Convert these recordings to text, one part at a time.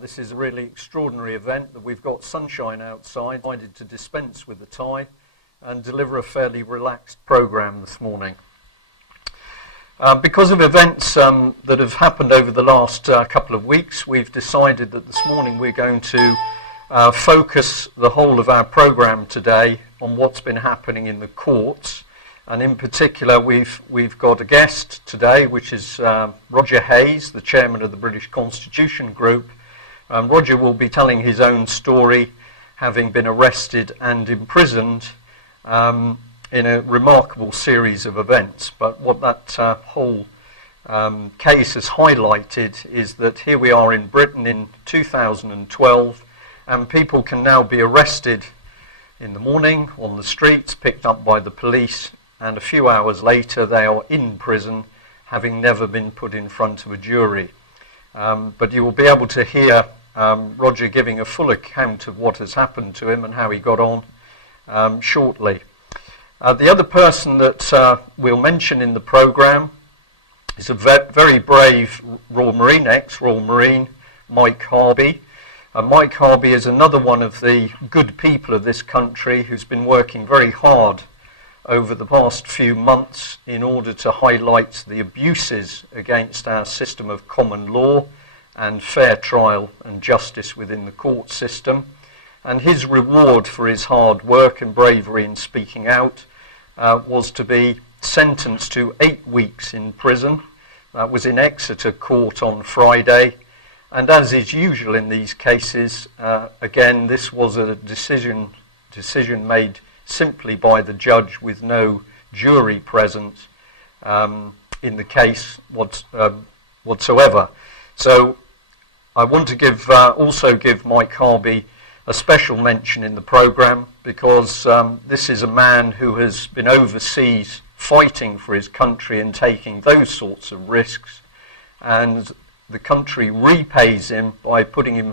This is a really extraordinary event that we've got sunshine outside. I decided to dispense with the tie and deliver a fairly relaxed programme this morning. Because of events that have happened over the last couple of weeks, we've decided that this morning we're going to focus the whole of our programme today on what's been happening in the courts. And in particular, we've got a guest today, which is Roger Hayes, the chairman of the British Constitution Group. Roger will be telling his own story, having been arrested and imprisoned in a remarkable series of events. But what that whole case has highlighted is that here we are in Britain in 2012, and people can now be arrested in the morning on the streets, picked up by the police, and a few hours later they are in prison, having never been put in front of a jury. But you will be able to hear Roger giving a full account of what has happened to him and how he got on shortly. The other person that we'll mention in the programme is a very brave Royal Marine, ex-Royal Marine, Mike Harvey. Mike Harvey is another one of the good people of this country who's been working very hard over the past few months in order to highlight the abuses against our system of common law and fair trial and justice within the court system. And his reward for his hard work and bravery in speaking out was to be sentenced to 8 weeks in prison. That was in Exeter Court on Friday. And as is usual in these cases, again, this was a decision made simply by the judge with no jury present in the case whatsoever. So I want to also give Mike Harvey a special mention in the programme, because this is a man who has been overseas fighting for his country and taking those sorts of risks, and the country repays him by putting him in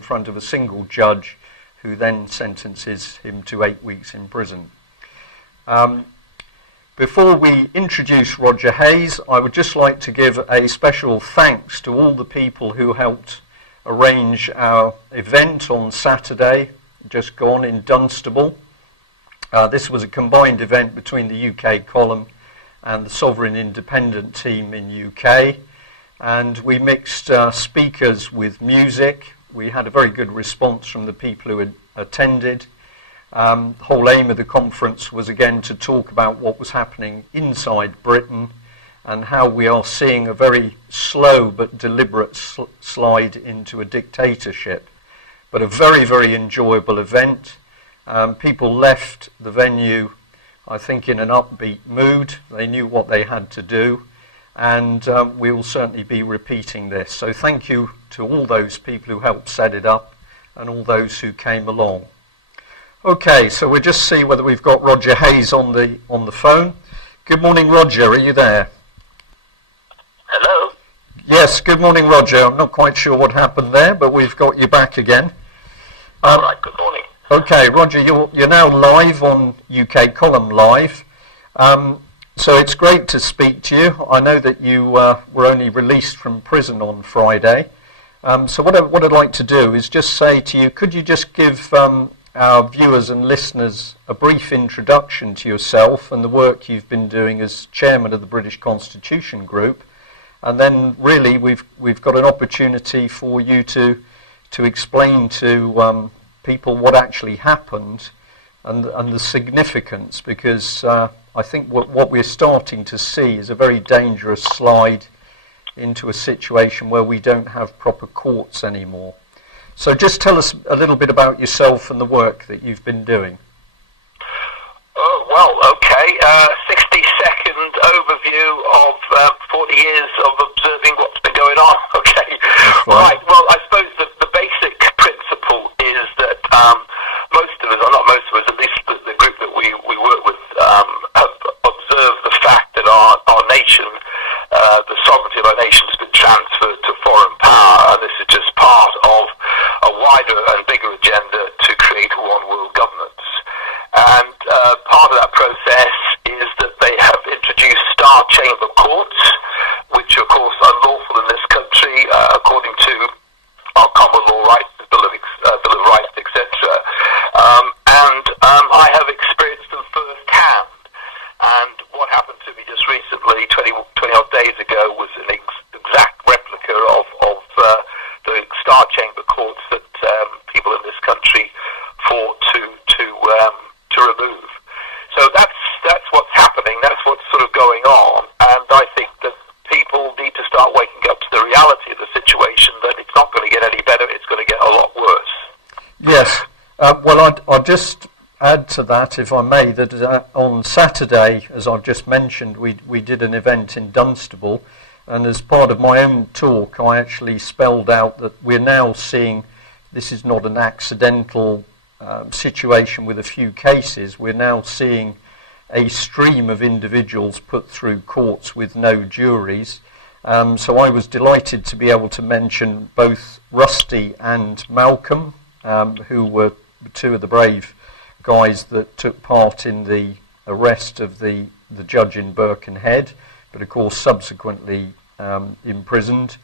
front of a single judge, who then sentences him to 8 weeks in prison. Before we introduce Roger Hayes, I would just like to give a special thanks to all the people who helped arrange our event on Saturday, just gone, in Dunstable. This was a combined event between the UK column and the Sovereign Independent team in UK, and we mixed speakers with music. We had a very good response from the people who had attended. The whole aim of the conference was again to talk about what was happening inside Britain and how we are seeing a very slow but deliberate slide into a dictatorship. But a very, very enjoyable event. People left the venue, I think, in an upbeat mood. They knew what they had to do, and we will certainly be repeating this. So thank you to all those people who helped set it up and all those who came along. Okay, so we'll just see whether we've got Roger Hayes on the phone. Good morning, Roger. Are you there? Hello? Yes, good morning, Roger. I'm not quite sure what happened there, but we've got you back again. All right, good morning. Okay, Roger, you're now live on UK Column Live. So it's great to speak to you. I know that you were only released from prison on Friday. So what I'd like to do is just say to you, could you just give our viewers and listeners a brief introduction to yourself and the work you've been doing as chairman of the British Constitution Group, and then really we've got an opportunity for you to explain to people what actually happened and the significance, because I think what we're starting to see is a very dangerous slide into a situation where we don't have proper courts anymore. So just tell us a little bit about yourself and the work that you've been doing. Well, okay. 60-second overview of 40 years of observing what's been going on. Okay. Right. Well, I suppose the basic principle is that most of us, or not most of us, at least the group that we work with, have observed the fact that our nation, the sovereignty of our nation, has been transferred to foreign power, and this is just part of a wider and bigger agenda to create a one-world governance. star chamber courts that people in this country fought to remove. So that's what's happening. That's what's sort of going on, and I think that people need to start waking up to the reality of the situation. That it's not going to get any better; it's going to get a lot worse. Yes. Well, I'll just add to that, if I may, that on Saturday, as I've just mentioned, we did an event in Dunstable, and as part of my own talk, I actually spelled out that we're now seeing this is not an accidental situation with a few cases. We're now seeing a stream of individuals put through courts with no juries. So I was delighted to be able to mention both Rusty and Malcolm, who were two of the brave guys that took part in the arrest of the judge in Birkenhead, but of course subsequently imprisoned.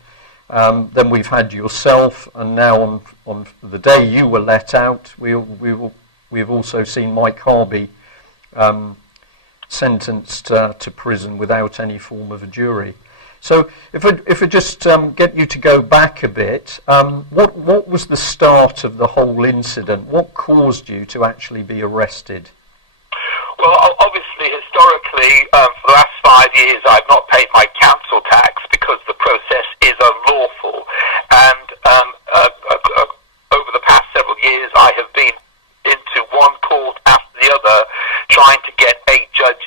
Then we've had yourself, and now on the day you were let out, we've also seen Mike Harvey sentenced to prison without any form of a jury. So if we just get you to go back a bit, what was the start of the whole incident? What caused you to actually be arrested? Well, obviously, historically, for the last 5 years, I've not paid my council tax because the process is unlawful. And over the past several years, I have been into one court after the other, trying to get any judge,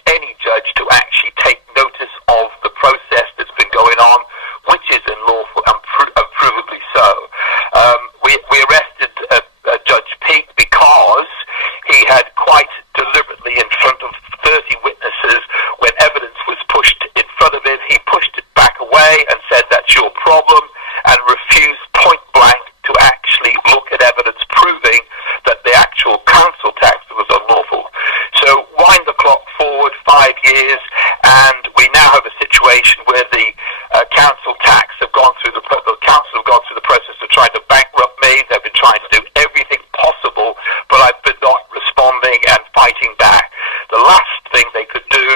to actually take notice of the process that's been going on, which is unlawful and provably so. We arrested Judge Peake because he had quite deliberately, in front of 30 witnesses, when evidence was pushed in front of him, he pushed it back away and said, "That's your problem," and refused point blank to actually look at evidence proving that the actual council tax was unlawful. So wind the clock forward 5 years, and we now have a situation where the council tax have gone through the council have gone through the process of trying to bankrupt me. They've been trying to do everything possible, but I've been not responding and fighting back. The last thing they could do,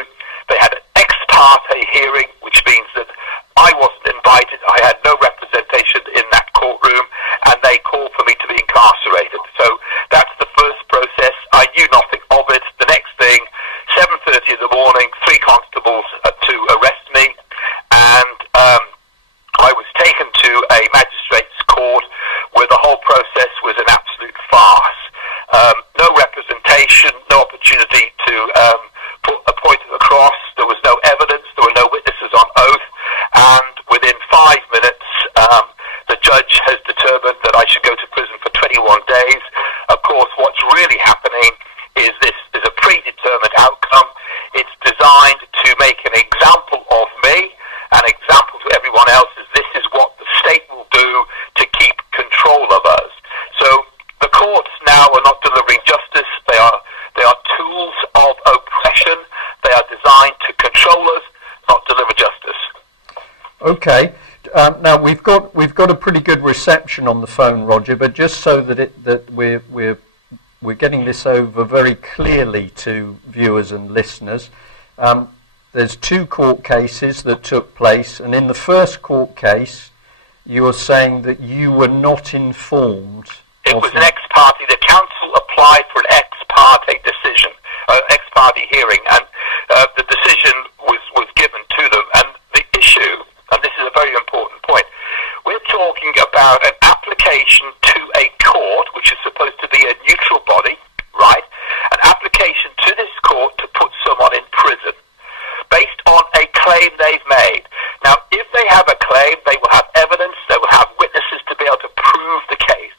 they had an ex parte hearing, which means that I wasn't invited. I had no representation in that courtroom, and they called for me to be incarcerated. So that's the first process. I knew nothing of it. The next thing, 7:30 in the morning, 3 constables to arrest me, and I was taken to a magistrate's court where the whole process was an absolute farce. No representation, no opportunity to put a point across. There was no evidence. There were no witnesses on oath. And within 5 minutes, the judge has determined that I should go to prison for 21 days. Of course, what's really happening is this is a predetermined outcome. It's designed to make an example of me, an example to everyone else, as this is what the state will do to keep control of us. So the courts now are not delivering justice. They are tools of oppression. They are designed to control us, not deliver justice. Okay. Now we've got a pretty good reception on the phone, Roger. But just so that we're getting this over very clearly to viewers and listeners, there's 2 court cases that took place, and in the first court case, you were saying that you were not informed. It was an ex parte. The council applied for an ex parte decision, ex parte hearing, and the decision was given to them. And the issue, and this is a very important point, we're talking about an application to a court, which is supposed to be a neutral body, right? An application to this court to put someone in prison based on a claim they've made. Now, if they have a claim, they will have evidence, they will have witnesses to be able to prove the case.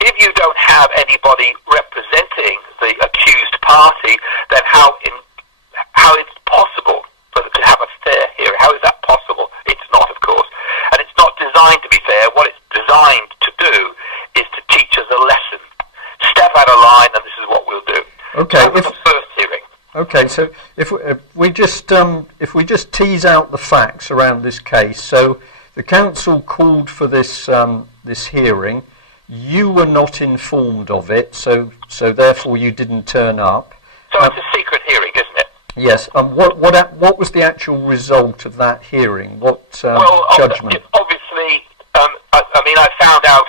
If you don't have anybody representing the accused party, then how it's possible for them to have a fair hearing? How is that possible? It's not, of course. And it's not designed to be fair. What it's designed to do is to teach us a lesson. Step out of line, and this is what we'll do. Okay. That was the first hearing. Okay, so if we just tease out the facts around this case, so the council called for this hearing. You were not informed of it, so therefore you didn't turn up. So it's a secret hearing, isn't it? Yes. What was the actual result of that hearing? What judgment? Obviously, I found out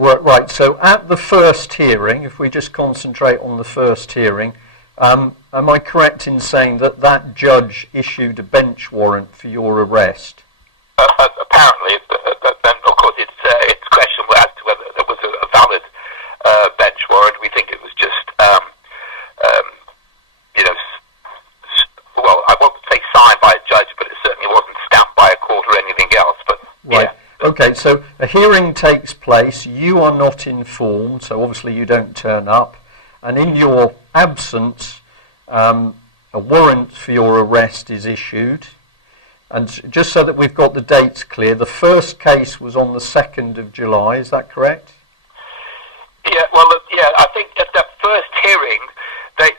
Right, so at the first hearing, if we just concentrate on the first hearing, am I correct in saying that that judge issued a bench warrant for your arrest? Apparently, then of course it's questionable as to whether there was a valid bench warrant. We think it was just, well, I won't say signed by a judge, but it certainly wasn't stamped by a court or anything else. But right. Yeah. Okay, so a hearing takes place, you are not informed, so obviously you don't turn up, and in your absence, a warrant for your arrest is issued. And just so that we've got the dates clear, the first case was on the 2nd of July, is that correct? Yeah, well, I think at that first hearing, the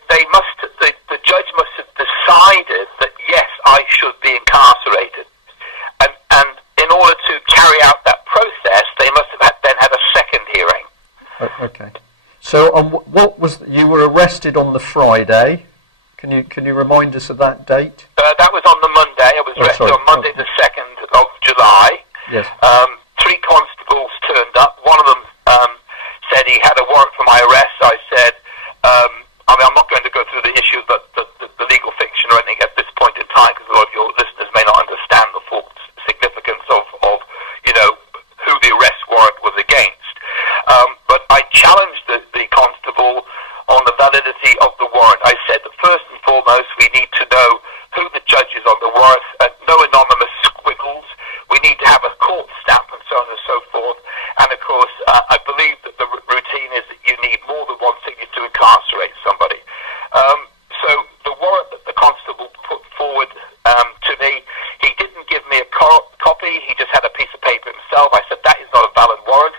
judge must have decided that, yes, I should be incarcerated. And in order to carry out that process, they must have then had a second hearing. Okay. So you were arrested on the Friday. Can you remind us of that date? That was on the Monday. I was arrested on Monday the 2nd of July. Yes. 3 constables turned up. One of them said he had a warrant for my arrest. I said, I'm not going to go through the issue of the legal fiction or anything at this point in time, because a lot of your listeners may not understand the full significance of who the arrest warrant was against. But I challenged the constable on the validity of the warrant. I said that first and foremost, we need to know who the judge is on the warrant, no anonymous squiggles. We need to have a court stamp and so on and so forth. And of course, I believe that the routine is that you need more than one signature to incarcerate somebody. So the warrant that the constable put forward to me, he didn't give me a copy. He just had a piece of paper himself. I said, that is not a valid warrant.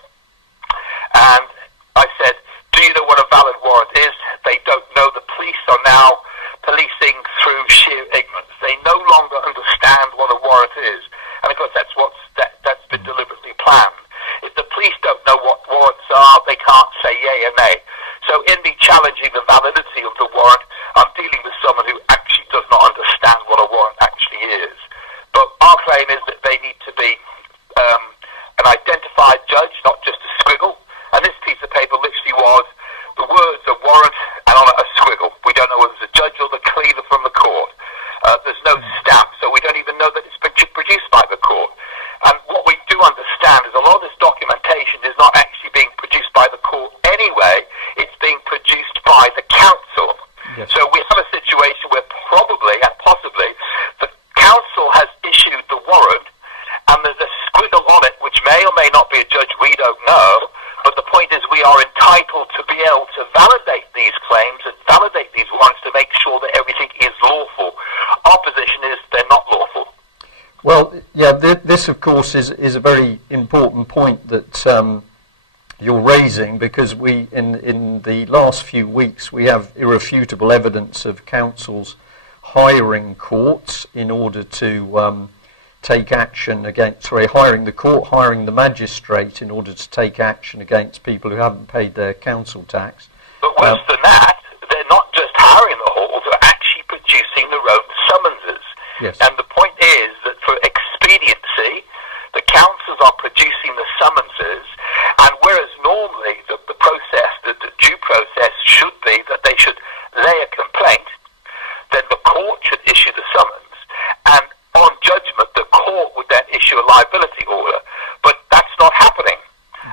And I said, do you know what a valid warrant is? They don't know. The police are now policing through sheer ignorance. They no longer understand what a warrant is. And of course, that's been deliberately planned. If the police don't know what warrants are, they can't say yay or nay. So in me challenging the validity of the warrant, I'm dealing with someone who actually does not understand what a warrant actually is. But our claim is that they need to be an identified judge, not just a squiggle. And this piece of paper literally was the words of warrant and on it a squiggle. We don't know whether it's a judge or the cleaver from the court. There's no stamp, so we don't even know that it's produced by the court. And what we do understand is a lot of this documentation is not actually being produced by the court anyway. It's being produced by the council. Yes. So we have a situation where probably and possibly the council has issued the warrant and there's a squiggle on it, which may or may not be a judge, we don't know. But the point is we are entitled to be able to validate these claims and validate these warrants to make sure that everything is lawful. Our position is they're not lawful. Well, yeah, this of course is a very important point that you're raising, because we in the last few weeks we have irrefutable evidence of councils hiring courts in order to take action against, hiring the court, hiring the magistrate in order to take action against people who haven't paid their council tax. But worse than that, they're not just hiring the halls, they're actually producing their own summonses. Yes. And the point is that for expediency, the councils are producing the summonses, and whereas normally the process, the due process should be that they should lay a complaint, then the court should issue the summons, and on judgment the court would then issue a liability order. But that's not happening.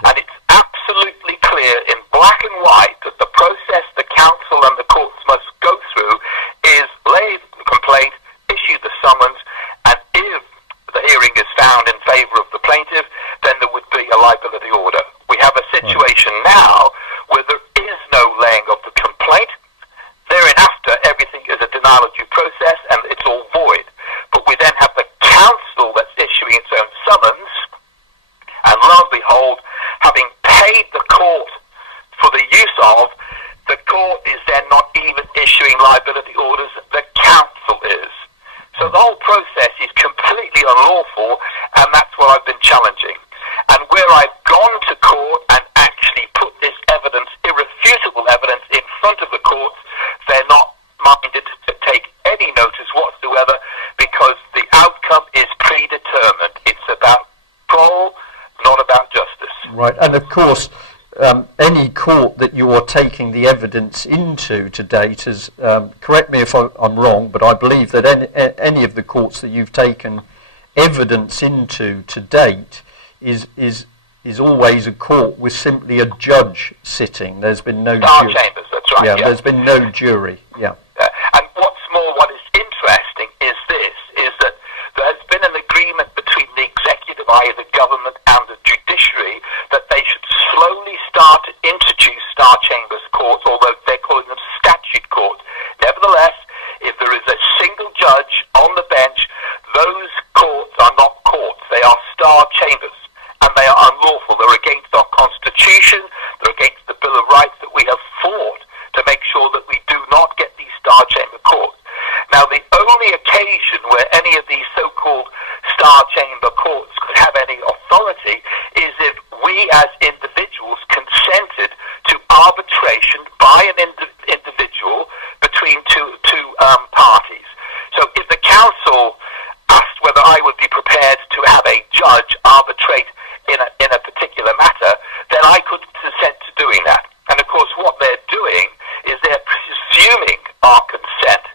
And it's absolutely clear in black and white that the process the council and the courts must go through is lay the complaint, issue the summons, and if the hearing is found in favour of the plaintiff, then there would be a liability order. We have a situation now where there is no laying of the complaint. Thereafter, everything is a denial of due process and it's all void. But we then have the council that's issuing its own summons, and lo and behold, having paid the court for the use of, the court is then not even issuing liability orders, the council is. So the whole process is completely unlawful, and that's what I've been challenging. And where I've gone to court and actually put this evidence, irrefutable evidence, in front of the courts, they're not minded to take any notice whatsoever, because the outcome is predetermined. It's about parole, not about justice. Right, and of course, any court that you are taking the evidence into to date is, correct me if I'm wrong, but I believe that any of the courts that you've taken evidence into to date is always a court with simply a judge sitting. There's been no jury. Chambers, that's right. Yeah, there's been no jury. Yeah. And what's more, what is interesting is that there has been an agreement between the executive, i.e. the government, and the judiciary that they should slowly start to introduce Star Chambers courts, although they're calling them statute courts. Nevertheless, if there is a single judge on the bench, those courts are not courts. They are Star Chambers, and they are unlawful. They're against our Constitution. They're against the Bill of Rights that we have fought to make sure that we do not get these Star Chamber courts. Now, the only occasion where any of these so-called Star Chamber courts could have any authority is if we as individuals consented to arbitration by an individual between two parties. So if the council asked whether I would be prepared to have a judge arbitrate in a particular matter, then I could consent to doing that. And of course what they're doing is they're presuming our consent,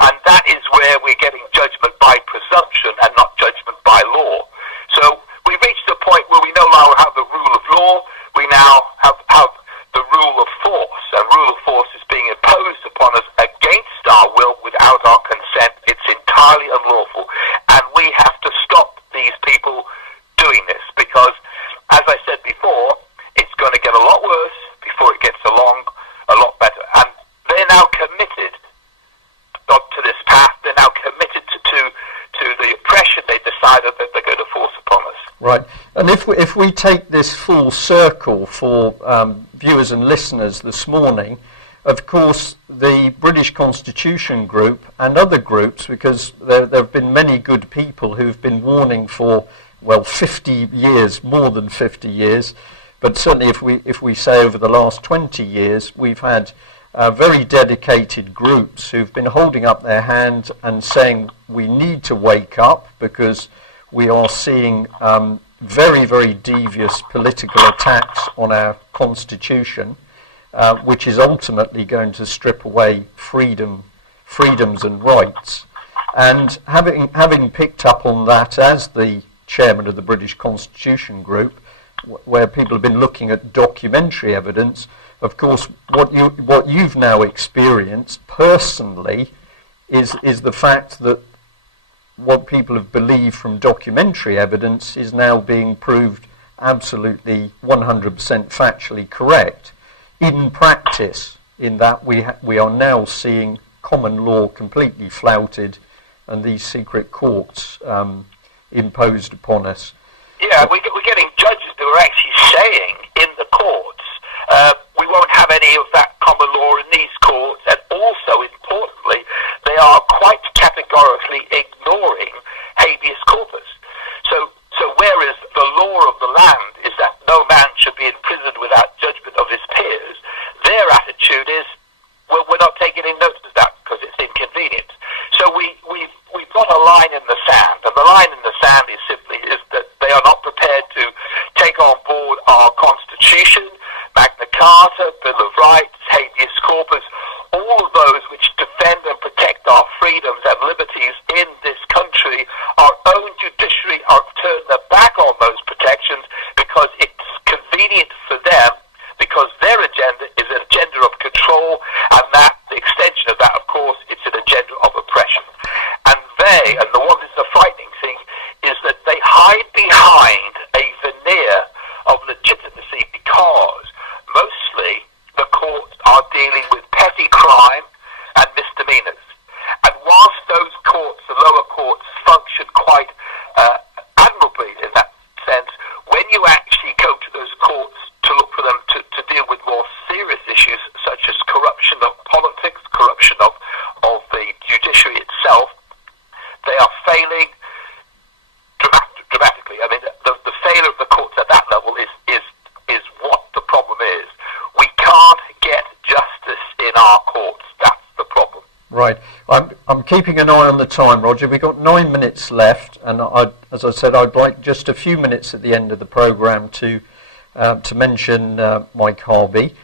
and that is where we're getting judgment by presumption and not judgment by law. So we've reached a point where we no longer have the rule of law, we now have the rule of force, and rule of force is being imposed upon us against our will without our consent. It's entirely unlawful, and we have to stop these people doing this, because as I said before, it's going to get a lot worse before it gets along a lot better. And they're now committed to this path. They're now committed to the oppression they decided that they're going to force upon us. Right. And if we take this full circle for viewers and listeners this morning, of course, the British Constitution Group and other groups, because there have been many good people who've been warning for, 50 years, more than 50 years, but certainly if we say over the last 20 years, we've had very dedicated groups who've been holding up their hand and saying we need to wake up because we are seeing very, very devious political attacks on our Constitution, which is ultimately going to strip away freedoms and rights. And having picked up on that as the chairman of the British Constitution Group, where people have been looking at documentary evidence, of course, what you've now experienced personally is the fact that what people have believed from documentary evidence is now being proved absolutely 100% factually correct in practice, in that we are now seeing common law completely flouted and these secret courts imposed upon us. Yeah, we're getting judges who are actually saying in the courts, we won't have any of that common law in these courts, and also, importantly, they are quite categorically ignoring habeas corpus. So whereas the law of the land is that no man should be imprisoned without judgment of his peers, their attitude is, well, we're not taking any notice of that because it's inconvenient. So we've got a line in the sand, and the line in the sand is simply that they are not prepared to take on board our Constitution, Magna Carta, Bill of Rights, habeas corpus, all of those which defend and protect our freedoms and liberties in this country. Our own judiciary are turned their back on those protections because it's convenient for them, because their agenda is an agenda of control, and that the extension of that, of course, it's an agenda of oppression. And the one that's the frightening thing, is that they hide behind a veneer of legitimacy because mostly the courts are dealing with petty crime and misdemeanors. And whilst those courts, the lower courts, function quite admirably in that sense, when you actually go to those courts to look for them to deal with more serious issues such as corruption of politics, corruption of the judiciary itself, they are failing dramatically. I mean, the failure of the courts at that level is what the problem is. We can't get justice in our courts. That's the problem. Right. I'm keeping an eye on the time, Roger. We've got 9 minutes left, and as I said, I'd like just a few minutes at the end of the programme to to mention Mike Harvey.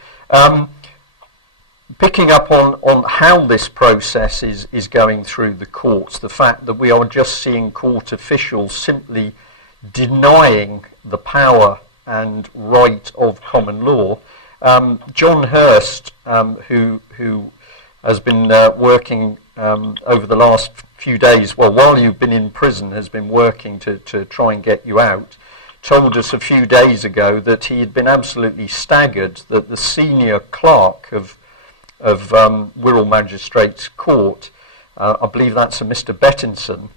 Picking up on how this process is going through the courts, the fact that we are just seeing court officials simply denying the power and right of common law. John Hurst, who has been working over the last few days, well, while you've been in prison, has been working to try and get you out, told us a few days ago that he had been absolutely staggered that the senior clerk of Wirral Magistrates Court, I believe that's a Mr. Bettinson,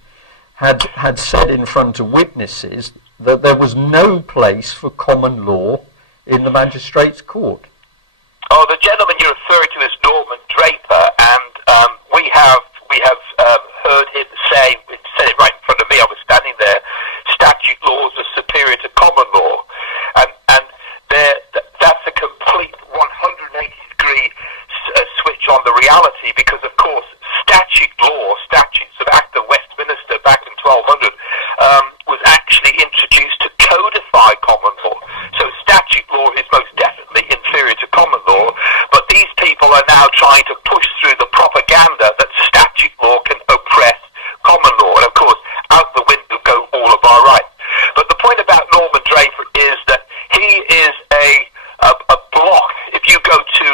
had said in front of witnesses that there was no place for common law in the Magistrates Court. Oh, the gentleman you're referring to is Norman Draper, and we have heard him say, he said it right in front of me, I was standing there, statute laws are superior to common law, and that's a complete 180-degree switch on the reality, because of course statutes of Act of Westminster back in 1200 was actually introduced to codify common law. So statute law is most definitely inferior to common law, but these people are now trying to push through the propaganda that statute law can oppress common law, and of course out the window go all of our rights. But the point about Norman Draper is that he is a block. If you go to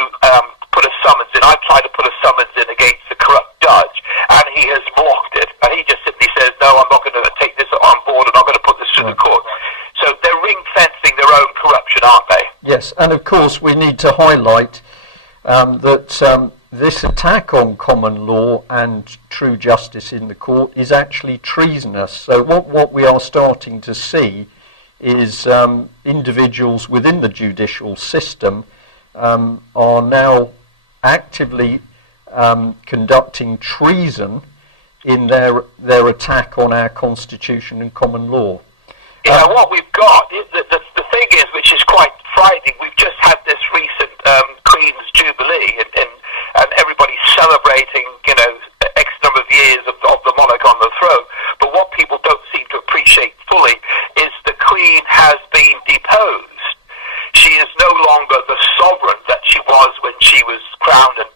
put a summons in, I tried to put a summons in against a corrupt judge, and he has blocked it, and he just simply says, no, I'm not going to take this on board, and I'm going to put this through the court. So they're ring-fencing their own corruption, aren't they? Yes, and of course we need to highlight that this attack on common law and true justice in the court is actually treasonous. So what we are starting to see is individuals within the judicial system are now actively conducting treason in their attack on our constitution and common law. Yeah, what we've got, the thing is, which is quite frightening, we've just had this recent Queen's Jubilee, and everybody's celebrating, X number of years of the monarch on the throne. But what people don't seem to appreciate fully is the Queen has been deposed. She is no longer the sovereign that she was when she was crowned in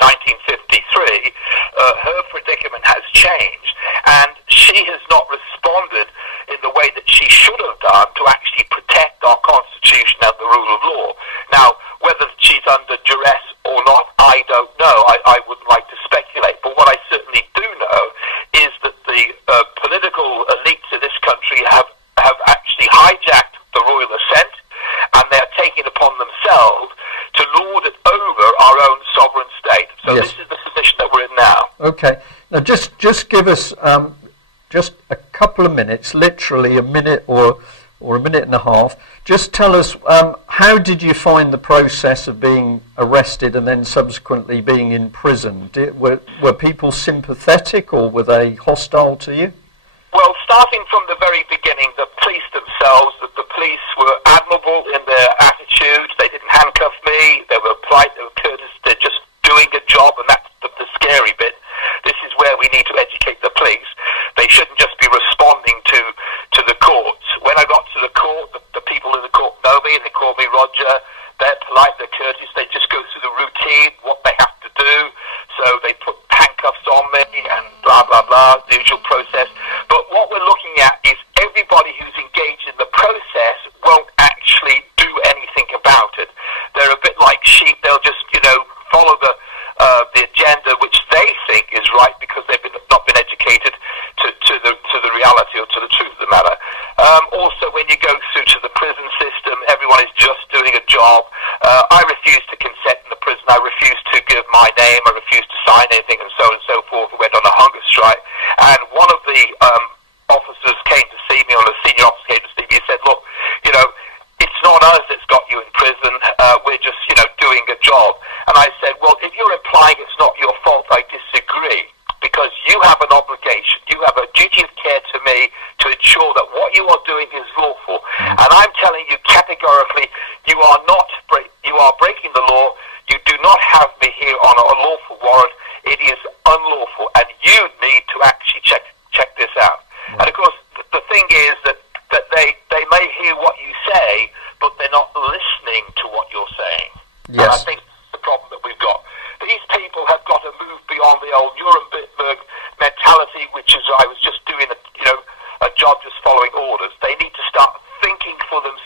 1953. Her predicament has changed, and she has not responded in the way that she should have done to actually protect our constitution and the rule of law. Now, whether she's under duress or not, I don't know. I wouldn't like to speculate. But what I certainly do know is that the political elites in this country have actually hijacked the royal assent, and they're taking upon themselves to lord it over our own sovereign state. So yes. This is the position that we're in now. Okay. Now just give us just a couple of minutes, literally a minute or a minute and a half. Just tell us, how did you find the process of being arrested and then subsequently being in prison? Were people sympathetic, or were they hostile to you? Well, starting from the very beginning, the police themselves, the police were admirable in their attitude. They didn't handcuff me. They were polite. They were courteous. They're just doing a job, and that's the scary bit. This is where we need to educate the police. They shouldn't just be responding to the courts. When I got to the court, the people in the court know me, and they call me Roger. They're polite, they're courteous. They just go through the routine, what they have to do. So they put handcuffs on me and blah, blah, blah, the usual process. But what we're looking at is everybody who's engaged in the process won't actually do anything about it. They're a bit like sheep. They'll just, follow the agenda which they think is right, because they've not been educated to the reality or to the truth of the matter. Also, when you go through to the prison system, everyone is just doing a job. I refuse to consent in the prison. I refuse to give my name. I refuse to sign anything, and so on and so forth. We went on a hunger strike, and one of the officers came to see me, or a senior officer came to see me. He said, "Look, it's not us that's got you in prison. We're just, doing a job." And I said, "Well, if you're implying it's not your fault, I disagree, because you have an obligation. You have a duty of care to me to ensure that what you are doing is lawful. And I'm telling you categorically, you are breaking the law. You do not have me here on a lawful warrant. It is unlawful, and you need to actually check this out." And of course, the thing is that they may hear what you say, but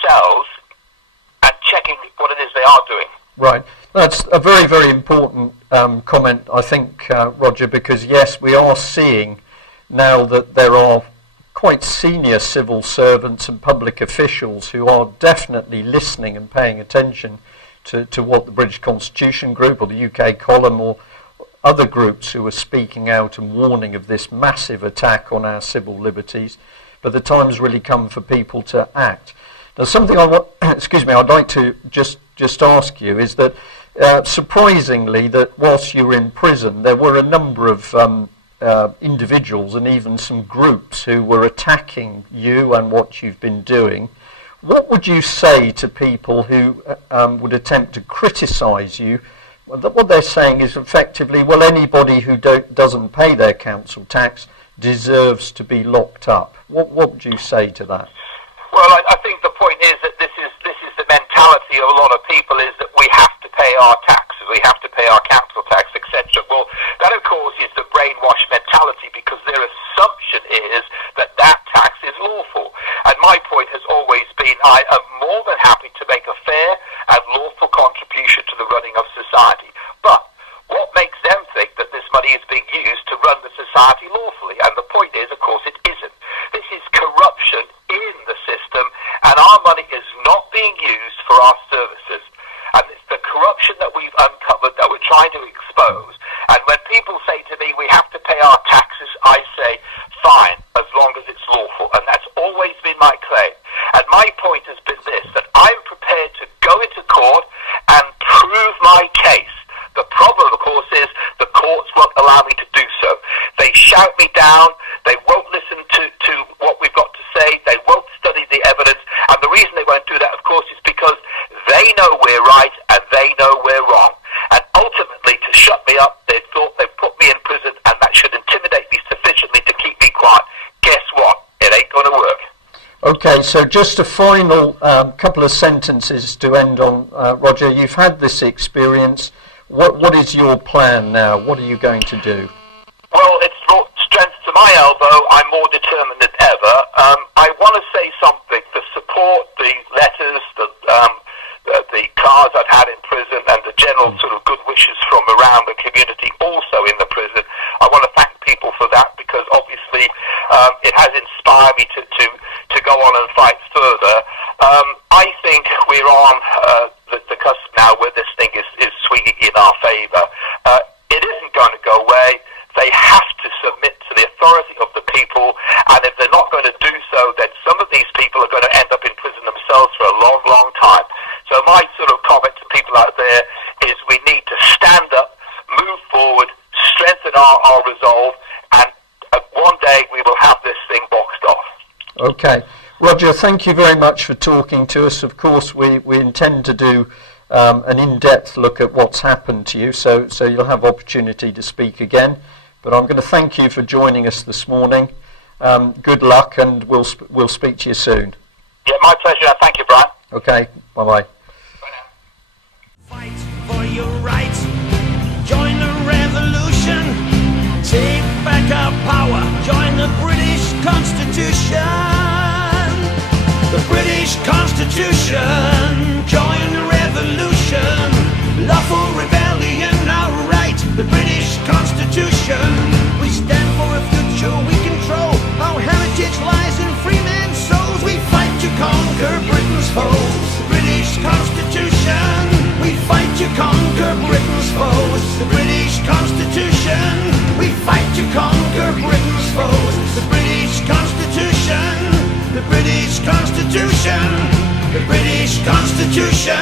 themselves and checking what it is they are doing. Right. That's a very, very important comment, I think, Roger, because yes, we are seeing now that there are quite senior civil servants and public officials who are definitely listening and paying attention to what the British Constitution Group or the UK Column or other groups who are speaking out and warning of this massive attack on our civil liberties. But the time's really come for people to act. Now, something I want, excuse me, I'd like to just ask you is that surprisingly, that whilst you were in prison, there were a number of individuals and even some groups who were attacking you and what you've been doing. What would you say to people who would attempt to criticise you? What they're saying is effectively, well, anybody who doesn't pay their council tax deserves to be locked up. What would you say to that? Well, I think the point is that this is the mentality of a lot of people, is that we have to pay our taxes, we have to pay our council tax, etc. Well, that of course is the brainwash mentality, because their assumption is that that tax is lawful. And my point has always been, I am more than happy to make a fair and lawful contribution to the running of society. But what makes them think that this money is being used to run the society lawfully? And the point is, of course, it isn't. This is corruption in the system, and our money is not being used for our services. And it's the corruption that we've uncovered that we're trying to expose. And when people say to me, we have to pay our taxes, I say, fine, as long as it's lawful. And that's always been my claim. And my point has been this, that I'm prepared to go into court and prove my case. The problem, of course, is the courts won't allow me to do so. They shout me down. They won't listen to what we've got to say. They won't study the evidence. And the reason they won't do that, of course, is because they know we're right and they know we're wrong. And ultimately, to shut me up, they thought they'd put me in prison, and that should intimidate me sufficiently to keep me quiet. Guess what? It ain't going to work. Okay, so just a final couple of sentences to end on, Roger. You've had this experience. What is your plan now? What are you going to do? Well, it's brought strength to my elbow. I'm more determined than ever. I want to say something. The support, the letters, the cards I've had in prison, and the general sort of good wishes from around the community also in the prison, I want to thank people for that, because obviously it has inspired me to go on and fight further. I think we're on the cusp now where this thing is swinging in our favour. It isn't going to go away. They have to submit to the authority of the people, and if they're not going to do so, then some of these people are going to end up in prison themselves for a long, long time. So my sort of comment to people out there is we need to stand up, move forward, strengthen our resolve, and one day we will have this thing boxed off. Okay. Roger, thank you very much for talking to us. Of course, we intend to do an in-depth look at what's happened to you, so you'll have opportunity to speak again. But I'm going to thank you for joining us this morning. Good luck, and we'll speak to you soon. Yeah, my pleasure. Thank you, Brian. Okay, bye-bye. Fight for your rights. Join the revolution. Take back our power. Join the British Constitution. The British Constitution. Join the revolution. Lawful rebellion, our right. The British Constitution. We stand for a future we control. Our heritage lies in free men's souls. We fight to conquer Britain's foes. The British Constitution. We fight to conquer Britain's foes. The British Constitution. We fight to conquer Britain's foes. The British Constitution. The British Constitution. The British Constitution.